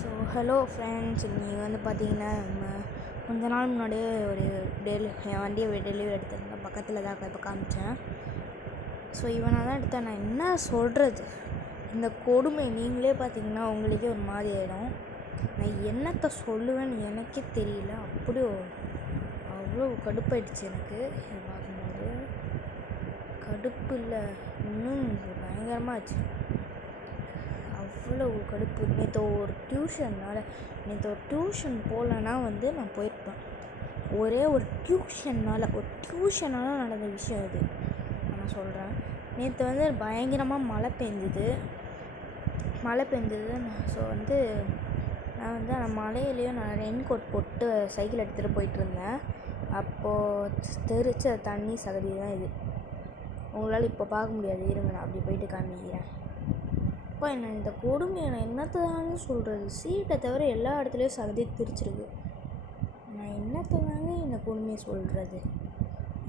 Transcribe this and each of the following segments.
So hello friends, நீங்கள் வந்து பார்த்தீங்கன்னா கொஞ்ச நாள் முன்னாடியே ஒரு என் வண்டியை டெலிவரி எடுத்திருந்தேன். பக்கத்தில் தான் இப்போ காமிச்சேன். ஸோ இவனை தான் எடுத்தேன். நான் என்ன சொல்கிறது, இந்த கொடுமை நீங்களே பார்த்தீங்கன்னா உங்களுக்கே ஒரு மாதிரி ஆகிடும். நான் என்னத்தை சொல்லுவேன்னு எனக்கே தெரியல. அப்படியே அவ்வளோ கடுப்பாயிடுச்சு எனக்கு. இதை பார்க்கும்போது கடுப்பு இல்லை, இன்னும் பயங்கரமாக ஆச்சு. அவ்வளோ கடுப்பு. நேற்று ஒரு டியூஷன் போகலன்னா வந்து நான் போயிருப்பேன். ஒரே ஒரு டியூஷனால் நடந்த விஷயம் இது நான் சொல்கிறேன். நேற்று வந்து பயங்கரமாக மழை பெஞ்சுது. ஸோ வந்து நான் வந்து அந்த மழையிலையும் நான் ரெயின் கோட் போட்டு சைக்கிள் எடுத்துகிட்டு போயிட்டுருந்தேன். அப்போது தெரிச்ச தண்ணி சகதி தான் இது. உங்களால் இப்போ பார்க்க முடியாது, இருங்க நான் அப்படி போயிட்டு காமிக்கிறேன். அப்போ என்ன இந்த கொடுமையை நான் என்னத்தை தாங்க சொல்கிறது. சீட்டை தவிர எல்லா இடத்துலையும் சகதி தெரிச்சிருக்கு. நான் என்னத்தை தாங்க இந்த கொடுமையை சொல்கிறது,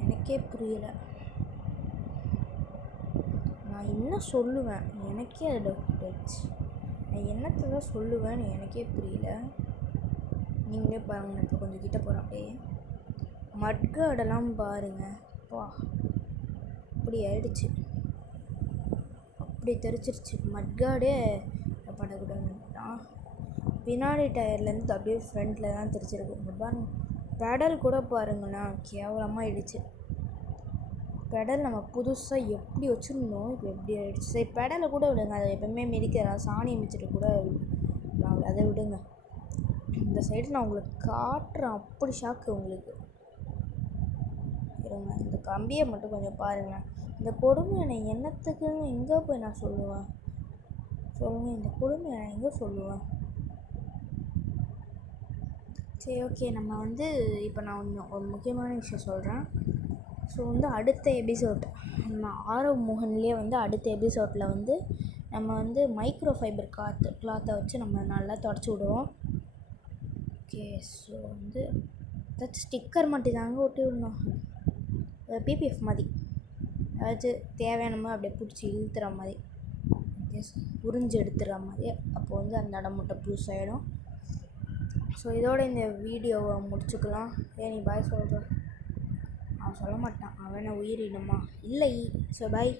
எனக்கே புரியலை. நான் என்ன சொல்லுவேன் எனக்கே அது டவுட் ஆயிடுச்சு. நான் என்னத்தை தான் சொல்லுவேன்னு எனக்கே புரியல. நீங்களே பாருங்கள், இப்போ கொஞ்சம் கிட்ட போகிறேன். அப்படியே மட்காடெல்லாம் பாருங்கள். அப்பா அப்படி ஆயிடுச்சு, அப்படி தெரிச்சிருச்சு. மட்காடே படக்கூடாது தான். பின்னாடி டயர்லேருந்து அப்படியே ஃப்ரண்ட்டில் தான் தெரிச்சிருக்கு. பாருங்க, பெடல் கூட பாருங்கண்ணா கேவலமாக ஆயிடுச்சு. பெடல் நம்ம புதுசாக எப்படி வச்சுருந்தோம், இப்போ எப்படி ஆகிடுச்சு. சரி, பெடலை கூட விடுங்க, அதை எப்போவுமே மிதிக்கிறேன், சாணி மிதிச்சிட்டு கூட நான் அதை விடுங்க. இந்த சைடு நான் உங்களுக்கு காட்டுறேன், அப்படி ஷாக்கு உங்களுக்கு. இருங்க, இந்த கம்பியை மட்டும் கொஞ்சம் பாருங்களேன். இந்த கொடுமையை நான் என்னத்துக்குன்னு எங்கே போய் நான் சொல்லுவேன் சொல்லுங்கள். இந்த கொடுமையை நான் எங்கே சொல்லுவேன்? சரி, ஓகே. நம்ம வந்து இப்போ நான் ஒரு முக்கியமான விஷயம் சொல்கிறேன். ஸோ வந்து அடுத்த எபிசோட் நம்ம ஆரவ் மோகன்லேயே வந்து அடுத்த எபிசோடில் வந்து நம்ம வந்து மைக்ரோ ஃபைபர் கிளாத்தை வச்சு நம்ம நல்லா தொடச்சி விடுவோம். ஓகே. ஸோ வந்து ஏதாச்சும் ஸ்டிக்கர் மட்டும் தாங்க ஒட்டி விடணும், பிபிஎஃப் மாதிரி. அதாச்சும் தேவையானமோ அப்படியே பிடிச்சி இழுத்துற மாதிரி, உறிஞ்சு எடுத்துடுற மாதிரி. அப்போ வந்து அந்த இடம் மட்டும் புதுசாகிடும். ஸோ இதோட இந்த வீடியோவை முடிச்சுக்கலாம். நீ பாய் சொல்கிறேன். அவன் சொல்ல மாட்டான், அவனை உயிரினமா இல்லை. So bye.